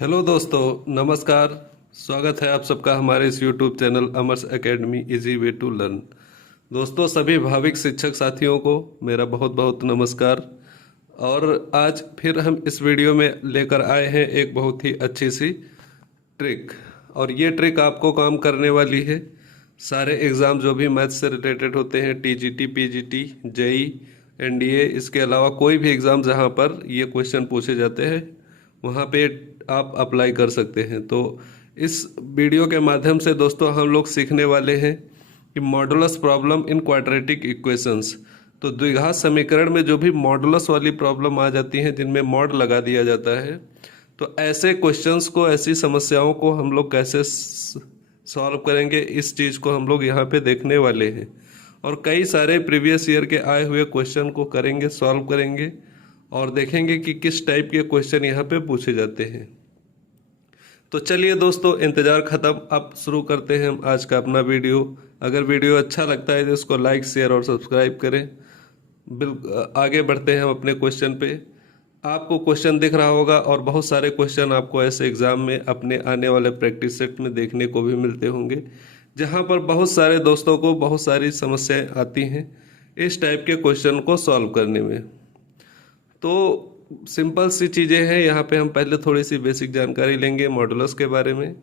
Hello दोस्तों, नमस्कार। स्वागत है आप सबका हमारे इस YouTube channel Amar's academy easy way to learn. दोस्तों, सभी भाविक शिक्षक साथियों को मेरा बहुत बहुत नमस्कार। और आज फिर हम इस वीडियो में लेकर आए हैं एक बहुत ही अच्छी सी ट्रिक। और ये ट्रिक आपको काम करने वाली है सारे एग्ज़ाम जो भी मैथ्स से रिलेटेड होते हैं, टीजीटी, पीजीटी, जेई, एनडीए, इसके अलावा कोई भी एग्ज़ाम जहाँ पर ये क्वेश्चन पूछे जाते हैं वहाँ पे आप अप्लाई कर सकते हैं। तो इस वीडियो के माध्यम से दोस्तों हम लोग सीखने वाले हैं कि modulus problem in quadratic equations. तो द्विघात समीकरण में जो भी मॉडुलस वाली प्रॉब्लम आ जाती हैं जिनमें मॉड लगा दिया जाता है, तो ऐसे क्वेश्चंस को, ऐसी समस्याओं को हम लोग कैसे सॉल्व करेंगे, इस चीज़ को हम लोग यहाँ पे देखने वाले हैं। और कई सारे प्रीवियस ईयर के आए हुए क्वेश्चन को करेंगे, सॉल्व करेंगे और देखेंगे कि किस टाइप के क्वेश्चन यहाँ पे पूछे जाते हैं। तो चलिए दोस्तों, इंतज़ार ख़त्म, अब शुरू करते हैं हम आज का अपना वीडियो। अगर वीडियो अच्छा लगता है तो इसको लाइक, शेयर और सब्सक्राइब करें। आगे बढ़ते हैं हम अपने क्वेश्चन पे। आपको क्वेश्चन दिख रहा होगा और बहुत सारे क्वेश्चन आपको ऐसे एग्ज़ाम में अपने आने वाले प्रैक्टिस सेट में देखने को भी मिलते होंगे, जहाँ पर बहुत सारे दोस्तों को बहुत सारी समस्याएं आती हैं इस टाइप के क्वेश्चन को सॉल्व करने में। तो सिंपल सी चीज़ें हैं, यहाँ पे हम पहले थोड़ी सी बेसिक जानकारी लेंगे मॉडुलस के बारे में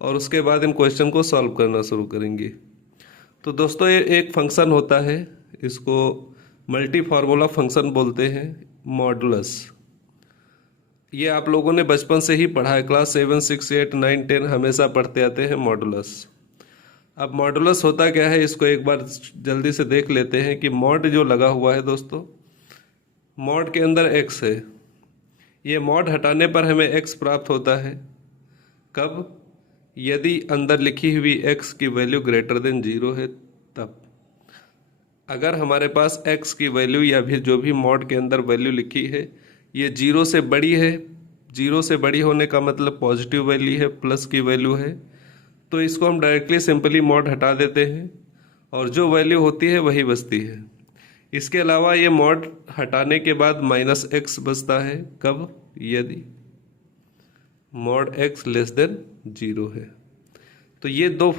और उसके बाद इन क्वेश्चन को सॉल्व करना शुरू करेंगे। तो दोस्तों, ये एक फंक्शन होता है, इसको मल्टी फार्मूला फंक्शन बोलते हैं, मॉडुलस। ये आप लोगों ने बचपन से ही पढ़ा है, क्लास 7, 6, 8, 9, 10 हमेशा पढ़ते आते हैं मॉडुलस। अब मॉडुलस होता क्या है, इसको एक बार जल्दी से देख लेते हैं कि मॉड जो लगा हुआ है दोस्तों, मॉड के अंदर x है। ये मॉड हटाने पर हमें x प्राप्त होता है। कब? यदि अंदर लिखी हुई x की वैल्यू ग्रेटर देन 0 है तब। अगर हमारे पास x की वैल्यू या फिर जो भी मॉड के अंदर वैल्यू लिखी है ये 0 से बड़ी है, 0 से बड़ी होने का मतलब पॉजिटिव वैल्यू है, प्लस की वैल्यू है, तो इसको हम डायरेक्टली सिंपली मॉड हटा देते हैं और जो वैल्यू होती है वही बचती है। इसके अलावा ये मॉड हटाने के बाद -x बचता है। कब? यदि मॉड x लेस देन 0 है। तो ये दो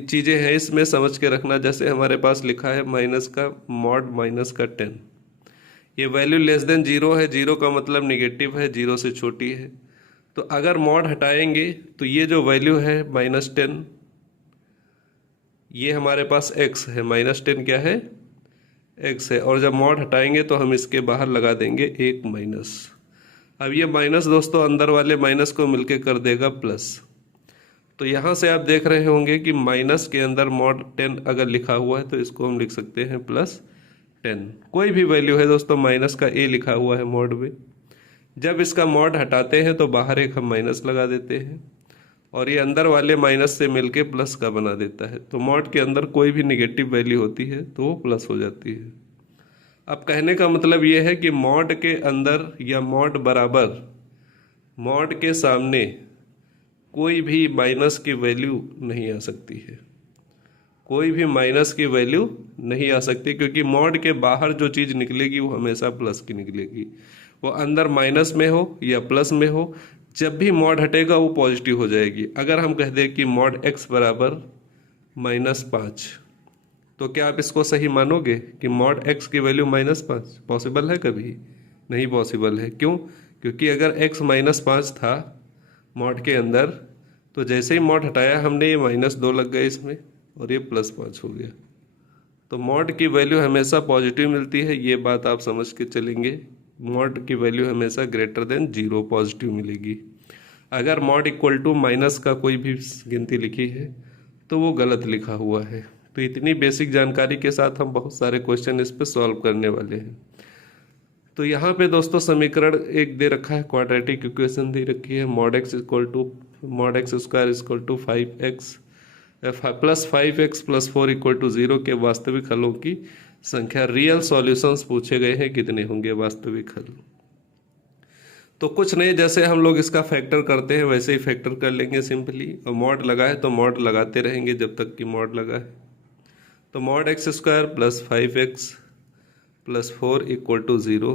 चीज़ें हैं, इसमें समझ के रखना। जैसे हमारे पास लिखा है माइनस का मॉड माइनस का 10, ये वैल्यू लेस देन 0 है, 0 का मतलब निगेटिव है, 0 से छोटी है। तो अगर मॉड हटाएंगे तो ये जो वैल्यू है -10, ये हमारे पास x है, -10 क्या है? x है। और जब मॉड हटाएंगे तो हम इसके बाहर लगा देंगे एक माइनस। अब ये माइनस दोस्तों अंदर वाले माइनस को मिलके कर देगा प्लस। तो यहाँ से आप देख रहे होंगे कि माइनस के अंदर मॉड 10 अगर लिखा हुआ है तो इसको हम लिख सकते हैं +10। कोई भी वैल्यू है दोस्तों, माइनस का a लिखा हुआ है मॉड में। जब इसका मॉड हटाते हैं तो बाहर एक हम माइनस लगा देते हैं और ये अंदर वाले माइनस से मिलके प्लस का बना देता है। तो मॉड के अंदर कोई भी निगेटिव वैल्यू होती है तो वो प्लस हो जाती है। अब कहने का मतलब ये है कि मॉड के अंदर या मॉड बराबर, मॉड के सामने कोई भी माइनस की वैल्यू नहीं आ सकती है, कोई भी माइनस की वैल्यू नहीं आ सकती, क्योंकि मॉड के बाहर जो चीज़ निकलेगी वो हमेशा प्लस की निकलेगी। वो अंदर माइनस में हो या प्लस में हो, जब भी मॉड हटेगा वो पॉजिटिव हो जाएगी। अगर हम कह दें कि मॉड x बराबर -5, तो क्या आप इसको सही मानोगे कि मॉड x की वैल्यू -5 पॉसिबल है? कभी नहीं पॉसिबल है। क्यों? क्योंकि अगर x -5 था मॉड के अंदर, तो जैसे ही मॉड हटाया हमने, ये -2 लग गए इसमें और ये +5 हो गया। तो मॉड की वैल्यू हमेशा पॉजिटिव मिलती है, ये बात आप समझ के चलेंगे। मॉड की वैल्यू हमेशा ग्रेटर देन 0 पॉजिटिव मिलेगी। अगर मॉड इक्वल टू माइनस का कोई भी गिनती लिखी है तो वो गलत लिखा हुआ है। तो इतनी बेसिक जानकारी के साथ हम बहुत सारे क्वेश्चन इस पे सॉल्व करने वाले हैं। तो यहाँ पे दोस्तों समीकरण एक दे रखा है, क्वाड्रेटिक इक्वेशन दे रखी है, mod x square equal to 5x plus 5x plus 4 equal to 0 के वास्तविक हलों की संख्या। रियल सॉल्यूशंस पूछे गए हैं, कितने होंगे वास्तविक हल। तो कुछ नहीं, जैसे हम लोग इसका फैक्टर करते हैं वैसे ही फैक्टर कर लेंगे सिंपली। और मॉड लगा है तो मॉड लगाते रहेंगे जब तक कि मॉड लगा है। तो mod x square plus 5x plus 4 equal to 0,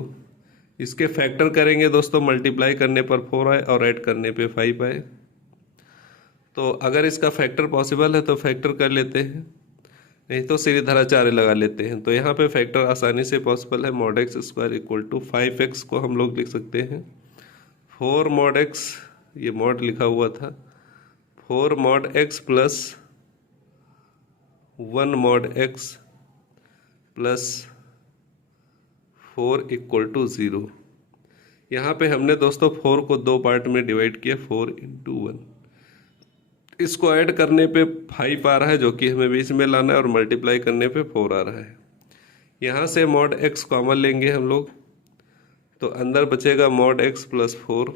इसके फैक्टर करेंगे दोस्तों, मल्टीप्लाई करने पर 4 आए और ऐड करने पे 5 आए। तो अगर इसका फैक्टर पॉसिबल है तो फैक्टर कर लेते हैं, नहीं तो सीधीधराचार्य लगा लेते हैं। तो यहाँ पे फैक्टर आसानी से पॉसिबल है। Mod x square equal to 5x को हम लोग लिख सकते हैं 4 मॉड एक्स, ये मॉड लिखा हुआ था, 4 mod x plus 1 mod x plus 4 equal to 0। यहाँ पे हमने दोस्तों 4 को 2 पार्ट में डिवाइड किया, 4 इंटू 1। इसको ऐड करने पे 5 आ रहा है जो कि हमें बीच में लाना है, और मल्टीप्लाई करने पे 4 आ रहा है। यहाँ से मॉड एक्स कॉमन लेंगे हम लोग, तो अंदर बचेगा मॉड एक्स प्लस 4।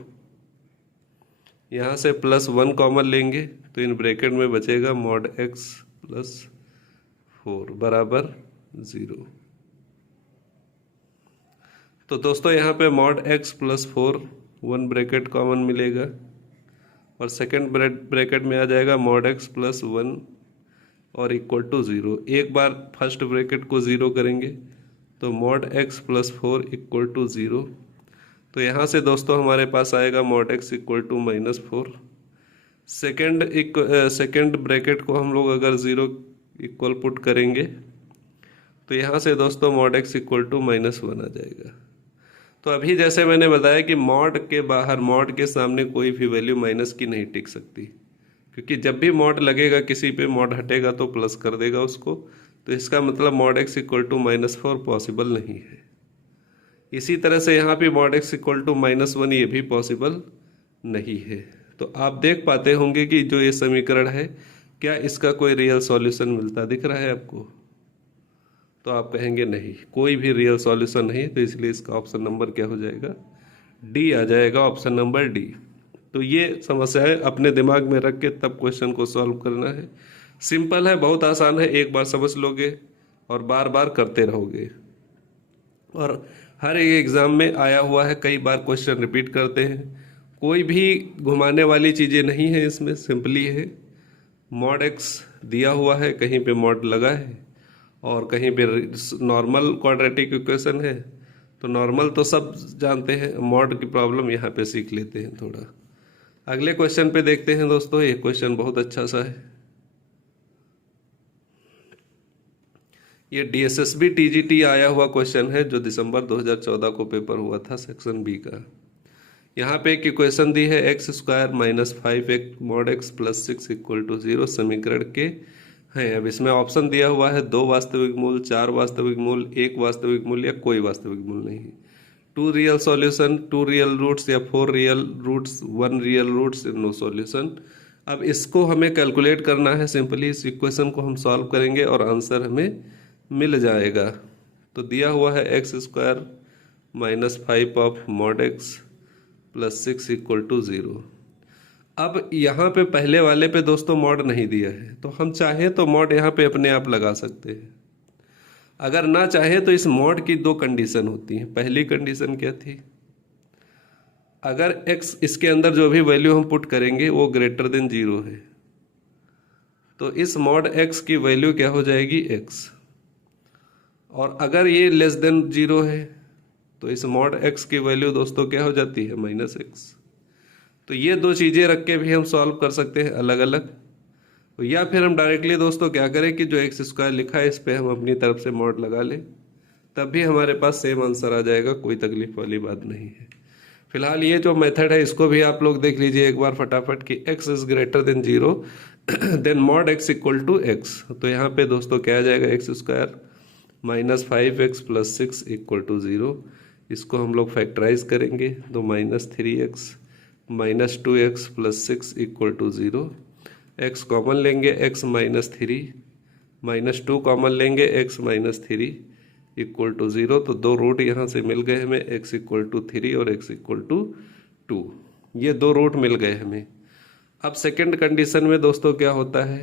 यहाँ से प्लस 1 कॉमन लेंगे तो इन ब्रैकेट में बचेगा मॉड एक्स प्लस 4 बराबर 0। तो दोस्तों यहाँ पे mod x plus 4 1 bracket common मिलेगा, और सेकंड ब्रैकेट में आ जाएगा मॉड एक्स प्लस 1 और इक्वल टू 0। एक बार फर्स्ट ब्रैकेट को 0 करेंगे तो mod x plus 4 equal to 0। तो यहाँ से दोस्तों हमारे पास आएगा mod x equal to -4। Second bracket को हम लोग अगर 0 इक्वल पुट करेंगे तो यहाँ से दोस्तों मॉड एक्स इक्वल टू -1 आ जाएगा। तो अभी जैसे मैंने बताया कि मॉड के बाहर, मॉड के सामने कोई भी वैल्यू माइनस की नहीं टिक सकती, क्योंकि जब भी मॉड लगेगा किसी पे, मॉड हटेगा तो प्लस कर देगा उसको। तो इसका मतलब mod x equal to -4 possible नहीं है। इसी तरह से यहाँ पे मॉड एक्स इक्वल टू -1 ये भी पॉसिबल नहीं है। तो आप देख पाते होंगे कि जो ये समीकरण है, क्या इसका कोई रियल सॉल्यूशन मिलता दिख रहा है आपको? तो आप कहेंगे नहीं, कोई भी रियल सॉल्यूशन नहीं। तो इसलिए इसका ऑप्शन नंबर क्या हो जाएगा? डी आ जाएगा, ऑप्शन नंबर डी। तो ये समस्याएं अपने दिमाग में रख के तब क्वेश्चन को सॉल्व करना है। सिंपल है, बहुत आसान है, एक बार समझ लोगे और बार बार करते रहोगे। और हर एक एग्जाम में आया हुआ है, कई बार क्वेश्चन रिपीट करते हैं। कोई भी घुमाने वाली चीज़ें नहीं है इसमें, सिंपली है। मॉड एक्स दिया हुआ है, कहीं पे मॉड लगा है और कहीं पे नॉर्मल क्वाड्रेटिक इक्वेशन है। तो नॉर्मल तो सब जानते हैं, मॉड की प्रॉब्लम यहाँ पे सीख लेते हैं थोड़ा। अगले क्वेश्चन पे देखते हैं दोस्तों। ये क्वेश्चन बहुत अच्छा सा है। ये DSSB TGT आया हुआ क्वेश्चन है, जो दिसंबर 2014 को पेपर हुआ था, सेक्शन बी का। यहाँ पे एक इक्वेशन दी है x square minus 5x mod x plus 6 equal to 0 समीकरण के हैं। अब इसमें ऑप्शन दिया हुआ है 2 वास्तविक मूल, 4 वास्तविक मूल, 1 वास्तविक मूल या कोई वास्तविक मूल नहीं। 2 रियल सॉल्यूशन, 2 रियल रूट्स या 4 real roots, 1 real roots, no solution. अब इसको हमें कैलकुलेट करना है। सिंपली इस इक्वेशन को हम सॉल्व करेंगे और आंसर हमें मिल जाएगा। तो दिया हुआ है x square minus 5 of mod x plus 6 equal to 0। अब यहाँ पे पहले वाले पे दोस्तों मॉड नहीं दिया है, तो हम चाहे तो मॉड यहाँ पे अपने आप लगा सकते हैं। अगर ना चाहे तो इस मॉड की 2 कंडीशन होती हैं। पहली कंडीशन क्या थी? अगर x इसके अंदर जो भी वैल्यू हम पुट करेंगे वो ग्रेटर देन 0 है, तो इस मॉड x की वैल्यू क्या हो जाएगी? x। और अगर ये लेस देन 0 है तो इस मॉड x की वैल्यू दोस्तों क्या हो जाती है? -x। तो ये 2 चीज़ें रख के भी हम सॉल्व कर सकते हैं अलग अलग, या फिर हम डायरेक्टली दोस्तों क्या करें कि जो एक्स स्क्वायर लिखा है इस पे हम अपनी तरफ से मॉड लगा लें, तब भी हमारे पास सेम आंसर आ जाएगा, कोई तकलीफ वाली बात नहीं है। फिलहाल ये जो मेथड है इसको भी आप लोग देख लीजिए एक बार फटाफट कि x is greater than 0 then mod x equal to x. तो यहाँ पे दोस्तों क्या आ जाएगा? X square minus 5x plus 6 equal to 0। इसको हम लोग फैक्टराइज करेंगे तो -3x minus 2x plus 6 equal to 0। x common लेंगे, x माइनस 3 माइनस 2 कॉमन लेंगे, x माइनस 3 इक्वल टू 0। तो 2 रूट यहाँ से मिल गए हमें, x इक्वल टू 3 और x इक्वल टू 2। ये 2 रूट मिल गए हमें। अब सेकंड कंडीशन में दोस्तों क्या होता है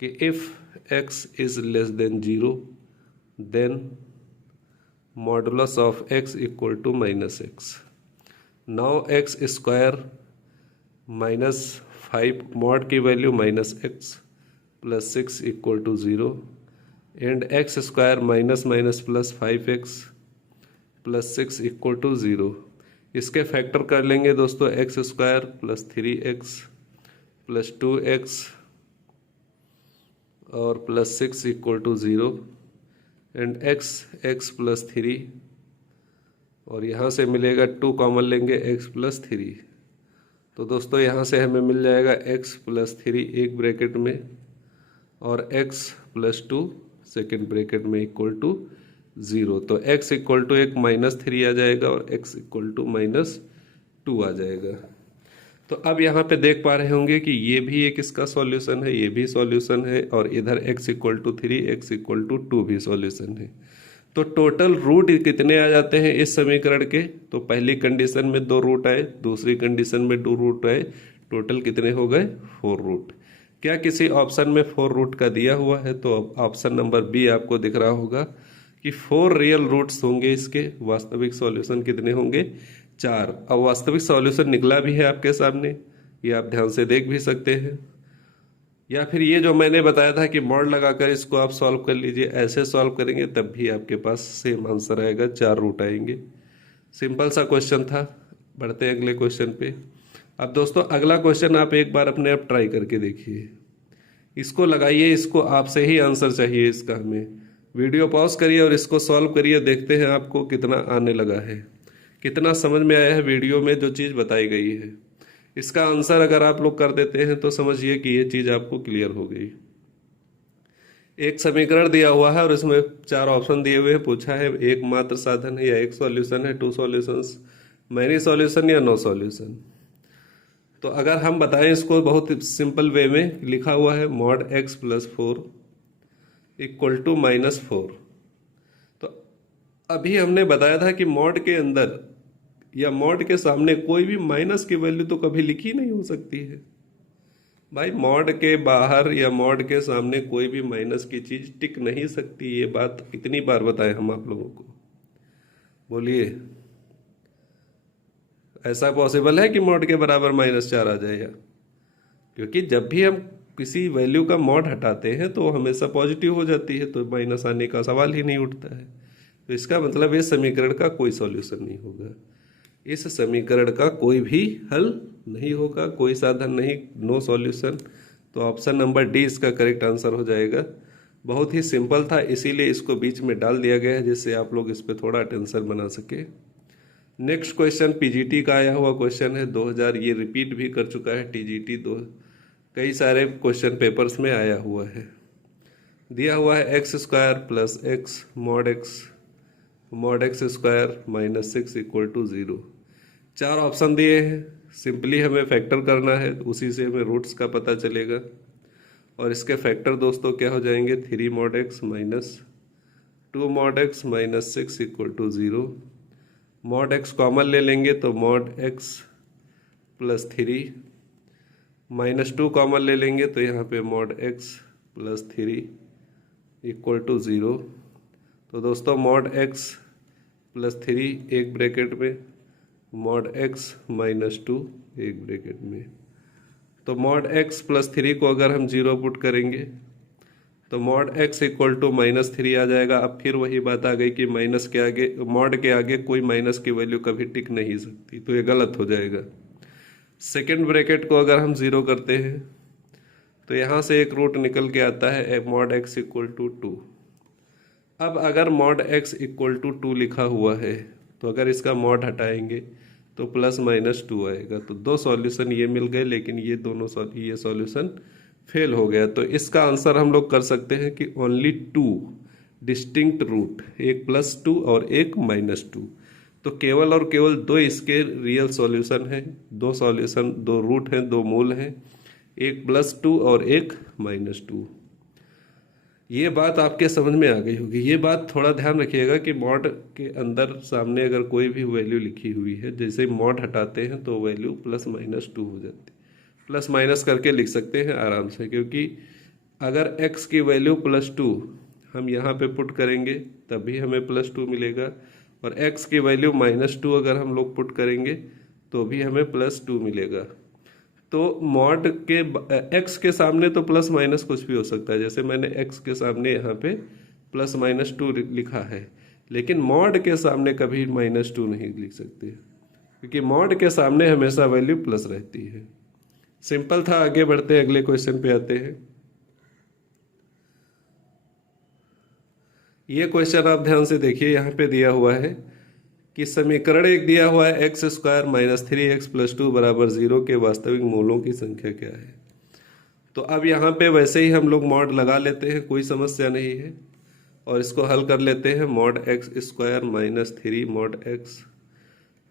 कि if x is less than 0 then modulus of x equal to -x। Now x square minus 5 mod की value -x plus 6 equal to 0 and x square minus minus plus 5x plus 6 equal to 0। इसके factor कर लेंगे दोस्तों, x square plus 3x plus 2x और plus 6 equal to 0 and x plus 3 और यहाँ से मिलेगा 2 कॉमन लेंगे x प्लस 3। तो दोस्तों यहाँ से हमें मिल जाएगा x प्लस 3 एक ब्रैकेट में और x प्लस 2 सेकेंड ब्रैकेट में इक्वल टू 0। तो x इक्वल टू एक -3 आ जाएगा और x इक्वल टू -2 आ जाएगा। तो अब यहाँ पे देख पा रहे होंगे कि ये भी एक इसका सॉल्यूशन है, ये भी सॉल्यूशन है और इधर x equal to 3 x equal to 2 भी सॉल्यूशन है। तो टोटल रूट कितने आ जाते हैं इस समीकरण के? तो पहली कंडीशन में 2 रूट आए, दूसरी कंडीशन में 2 रूट आए, टोटल कितने हो गए? 4 रूट। क्या किसी ऑप्शन में 4 रूट का दिया हुआ है? तो ऑप्शन नंबर बी आपको दिख रहा होगा कि 4 रियल रूट्स होंगे इसके। वास्तविक सॉल्यूशन कितने होंगे? 4। अब वास्तविक सॉल्यूशन निकला भी है आपके सामने, ये आप ध्यान से देख भी सकते हैं। या फिर ये जो मैंने बताया था कि मॉड लगाकर इसको आप सॉल्व कर लीजिए, ऐसे सॉल्व करेंगे तब भी आपके पास सेम आंसर आएगा, 4 रूट आएंगे। सिंपल सा क्वेश्चन था। बढ़ते हैं अगले क्वेश्चन पे। अब दोस्तों अगला क्वेश्चन आप एक बार अपने आप ट्राई करके देखिए, इसको लगाइए, इसको आपसे ही आंसर चाहिए इसका हमें। वीडियो पॉज करिए और इसको सॉल्व करिए, देखते हैं आपको कितना आने लगा है, कितना समझ में आया है वीडियो में जो चीज़ बताई गई है। इसका आंसर अगर आप लोग कर देते हैं तो समझिए कि ये चीज़ आपको क्लियर हो गई। एक समीकरण दिया हुआ है और इसमें 4 ऑप्शन दिए हुए हैं, पूछा है एकमात्र साधन है या एक सॉल्यूशन है, 2 सॉल्यूशंस, मैनी सॉल्यूशन या नो सॉल्यूशन। तो अगर हम बताएं इसको बहुत सिंपल वे में, लिखा हुआ है mod x plus 4 equal to -4। तो अभी हमने बताया था कि मॉड के अंदर या मॉड के सामने कोई भी माइनस की वैल्यू तो कभी लिखी नहीं हो सकती है भाई। मॉड के बाहर या मॉड के सामने कोई भी माइनस की चीज टिक नहीं सकती। ये बात कितनी बार बताएं हम आप लोगों को, बोलिए। ऐसा पॉसिबल है कि मॉड के बराबर -4 आ जाएगा? क्योंकि जब भी हम किसी वैल्यू का मॉड हटाते हैं तो हमेशा पॉजिटिव हो जाती है, तो माइनस आने का सवाल ही नहीं उठता है। तो इसका मतलब इस समीकरण का कोई सॉल्यूशन नहीं होगा, इस समीकरण का कोई भी हल नहीं होगा, कोई साधन नहीं, नो सॉल्यूशन। तो ऑप्शन नंबर डी इसका करेक्ट आंसर हो जाएगा। बहुत ही सिंपल था, इसीलिए इसको बीच में डाल दिया गया है जिससे आप लोग इस पर थोड़ा टेंशन बना सके। नेक्स्ट क्वेश्चन पीजीटी का आया हुआ क्वेश्चन है 2000, ये रिपीट भी कर चुका है टीजीटी, कई सारे क्वेश्चन पेपर्स में आया हुआ है। दिया हुआ है x square plus x mod x square minus 6 equal to 0। 4 option दिए हैं, सिंपली हमें फैक्टर करना है, उसी से हमें रूट्स का पता चलेगा। और इसके फैक्टर दोस्तों क्या हो जाएंगे? 3 mod x minus 2 mod x minus 6 equal to 0। Mod x common ले लेंगे तो mod x plus 3, minus 2 common ले लेंगे तो यहाँ पे mod x plus 3 equal to 0। तो दोस्तों मॉड x प्लस 3 एक ब्रैकेट में, मॉड x माइनस 2 एक ब्रैकेट में। तो मॉड x प्लस 3 को अगर हम 0 पुट करेंगे तो मॉड x इक्वल टू -3 आ जाएगा। अब फिर वही बात आ गई कि माइनस के आगे, मॉड के आगे कोई माइनस की वैल्यू कभी टिक नहीं सकती, तो ये गलत हो जाएगा। सेकेंड ब्रैकेट को अगर हम 0 करते हैं तो यहाँ से एक रूट निकल के आता है मॉड x इक्वल टू 2। अब अगर मॉड x इक्वल टू 2 लिखा हुआ है तो अगर इसका मॉड हटाएंगे तो प्लस माइनस 2 आएगा। तो 2 सॉल्यूशन ये मिल गए, लेकिन ये दोनों ये सॉल्यूशन फेल हो गया। तो इसका आंसर हम लोग कर सकते हैं कि ओनली 2 डिस्टिंक्ट रूट, एक +2 और एक -2। तो केवल और केवल 2 इसके रियल सॉल्यूशन हैं, 2 सॉल्यूशन, 2 रूट हैं, 2 मूल हैं, एक +2 और एक -2। ये बात आपके समझ में आ गई होगी। ये बात थोड़ा ध्यान रखिएगा कि मॉड के अंदर सामने अगर कोई भी वैल्यू लिखी हुई है, जैसे मॉड हटाते हैं तो वैल्यू +-2 हो जाती है। प्लस माइनस करके लिख सकते हैं आराम से, क्योंकि अगर x की वैल्यू +2 हम यहाँ पे पुट करेंगे तब भी हमें +2 मिलेगा, और x की वैल्यू -2 अगर हम लोग पुट करेंगे तो भी हमें +2 मिलेगा। तो मॉड के x के सामने तो प्लस माइनस कुछ भी हो सकता है, जैसे मैंने x के सामने यहाँ पे +-2 लिखा है, लेकिन मॉड के सामने कभी -2 नहीं लिख सकते, क्योंकि मॉड के सामने हमेशा वैल्यू प्लस रहती है। सिंपल था। आगे बढ़ते हैं, अगले क्वेश्चन पे आते हैं। ये क्वेश्चन आप ध्यान से देखिए, यहाँ पे दिया हुआ है कि समीकरण एक दिया हुआ है x² - 3x + 2 = 0 के वास्तविक मूलों की संख्या क्या है। तो अब यहाँ पे वैसे ही हम लोग मॉड लगा लेते हैं, कोई समस्या नहीं है, और इसको हल कर लेते हैं। मॉड x² - 3 मॉड x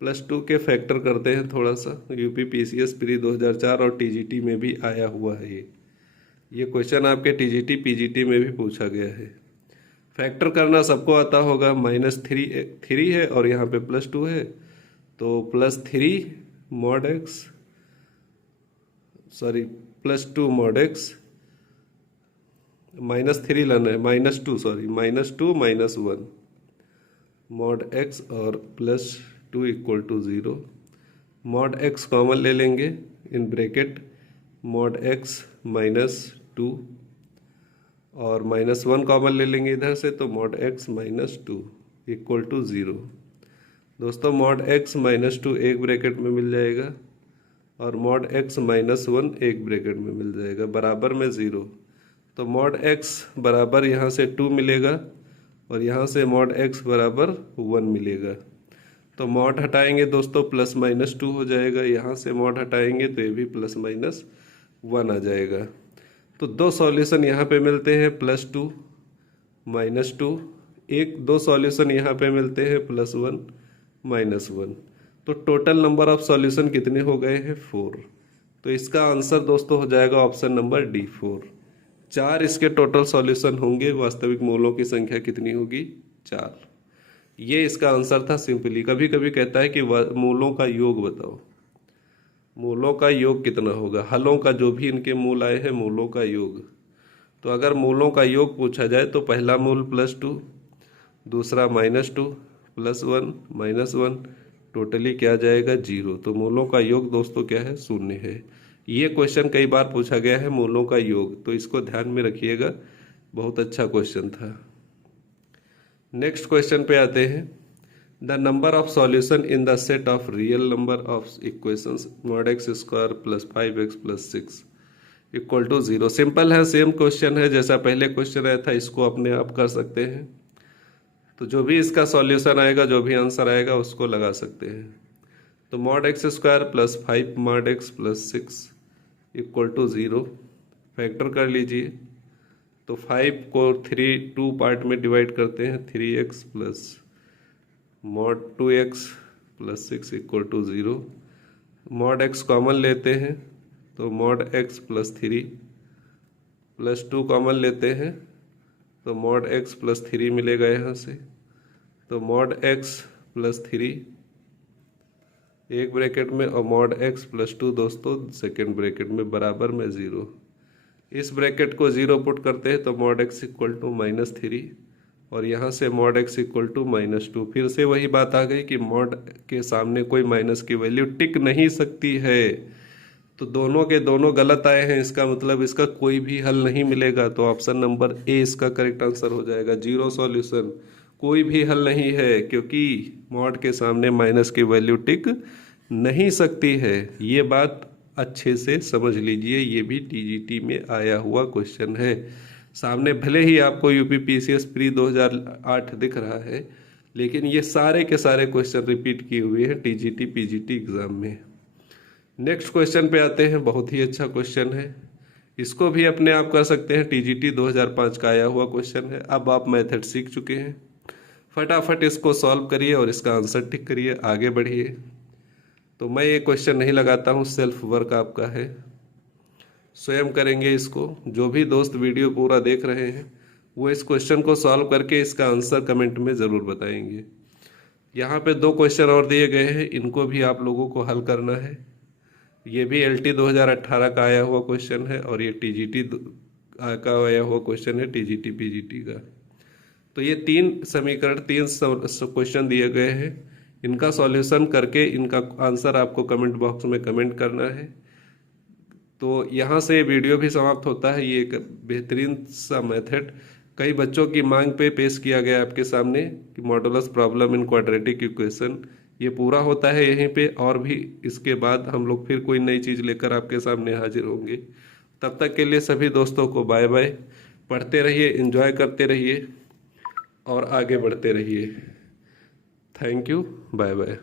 + 2 के फैक्टर करते हैं थोड़ा सा। यूपीपीसीएस प्री 2004 और टीजीटी में भी आया हुआ है ये क्वेश्चन आपके टीजीटी पीजीटी में भी पूछा गया है। फैक्टर करना सबको आता होगा। -3 है और यहाँ पे +2 है, तो +3 mod x, sorry +2 mod x, -3 लाना है, -2 सॉरी -2 -1 मॉड x और +2 = 0। मॉड x कॉमन ले लेंगे इन ब्रैकेट, मॉड x -2 और -1 कॉमन ले लेंगे इधर से, तो मॉड x -2 = 0। दोस्तों मॉड x -2 एक ब्रैकेट में मिल जाएगा और मॉड x -1 एक ब्रैकेट में मिल जाएगा, बराबर में 0। तो मॉड x बराबर यहाँ से 2 मिलेगा और यहाँ से मॉड x बराबर 1 मिलेगा। तो मॉड हटाएंगे दोस्तों, +-2 हो जाएगा। यहाँ से मॉड हटाएंगे तो ये भी +-1 आ जाएगा। तो दो सॉल्यूशन यहाँ पे मिलते हैं, +2 -2, दो सॉल्यूशन यहाँ पे मिलते हैं, +1 -1। तो टोटल नंबर ऑफ सॉल्यूशन कितने हो गए हैं? 4। तो इसका आंसर दोस्तों हो जाएगा ऑप्शन नंबर डी, 4। 4 इसके टोटल सॉल्यूशन होंगे। वास्तविक मूलों की संख्या कितनी होगी? 4। ये इसका आंसर था सिंपली। कभी कभी कहता है कि मूलों का योग बताओ, मूलों का योग कितना होगा, हलों का जो भी इनके मूल आए हैं मूलों का योग। तो अगर मूलों का योग पूछा जाए तो पहला मूल +2, दूसरा -2, +1 -1, टोटली क्या जाएगा? 0। तो मूलों का योग दोस्तों क्या है? 0 है। ये क्वेश्चन कई बार पूछा गया है, मूलों का योग, तो इसको ध्यान में रखिएगा, बहुत अच्छा क्वेश्चन था। नेक्स्ट क्वेश्चन पे आते हैं। The number of solution in the set of real number of equations mod x² + 5x + 6 = 0। Simple है, सेम क्वेश्चन है जैसा पहले क्वेश्चन आया था, इसको अपने आप कर सकते हैं। तो जो भी इसका सॉल्यूशन आएगा, जो भी आंसर आएगा उसको लगा सकते हैं। तो mod x² + 5 mod x + 6 = 0। Factor कर लीजिए। तो 5 को 2 पार्ट में डिवाइड करते हैं, 3x + mod 2x + 6 = 0। mod x common लेते हैं, तो mod x + 3 + 2 कॉमन लेते हैं, तो mod x + 3 मिलेगा यहाँ से। तो mod x + 3 एक ब्रैकेट में और mod x + 2 दोस्तों सेकेंड ब्रैकेट में, बराबर में 0। इस ब्रैकेट को 0 पुट करते हैं तो mod x = -3 और यहाँ से mod x = -2। फिर से वही बात आ गई कि mod के सामने कोई माइनस की वैल्यू टिक नहीं सकती है। तो दोनों के दोनों गलत आए हैं, इसका मतलब इसका कोई भी हल नहीं मिलेगा। तो ऑप्शन नंबर ए इसका करेक्ट आंसर हो जाएगा। 0 सॉल्यूशन, कोई भी हल नहीं है, क्योंकि mod के सामने माइनस की वैल्यू टिक नहीं सकती है। ये बात अच्छे से समझ लीजिए, ये भी टीजीटी में आया हुआ क्वेश्चन है। सामने भले ही आपको यूपीपीसीएस प्री 2008 दिख रहा है, लेकिन ये सारे के सारे क्वेश्चन रिपीट किए हुए हैं टीजीटी पीजीटी एग्जाम में। नेक्स्ट क्वेश्चन पे आते हैं। बहुत ही अच्छा क्वेश्चन है, इसको भी अपने आप कर सकते हैं। टीजीटी 2005 का आया हुआ क्वेश्चन है। अब आप मेथड सीख चुके हैं, फटाफट इसको सॉल्व करिए और इसका आंसर टिक करिए, आगे बढ़िए। तो मैं ये क्वेश्चन नहीं लगाता हूँ, सेल्फ वर्क आपका है, स्वयं करेंगे इसको। जो भी दोस्त वीडियो पूरा देख रहे हैं वो इस क्वेश्चन को सॉल्व करके इसका आंसर कमेंट में ज़रूर बताएंगे। यहाँ पे 2 क्वेश्चन और दिए गए हैं, इनको भी आप लोगों को हल करना है। ये भी LT 2018 का आया हुआ क्वेश्चन है और ये TGT का आया हुआ क्वेश्चन है, TGT PGT का। तो ये 3 समीकरण 3 क्वेश्चन दिए गए हैं, इनका सॉल्यूशन करके इनका आंसर आपको कमेंट बॉक्स में कमेंट करना है। तो यहाँ से वीडियो भी समाप्त होता है। ये एक बेहतरीन सा मेथड कई बच्चों की मांग पे पेश किया गया आपके सामने कि modulus problem in quadratic equation ये पूरा होता है यहीं पे, और भी इसके बाद हम लोग फिर कोई नई चीज़ लेकर आपके सामने हाजिर होंगे। तब तक के लिए सभी दोस्तों को बाय बाय। पढ़ते रहिए, एंजॉय करते रहिए और आगे बढ़ते रहिए। Thank you, bye bye.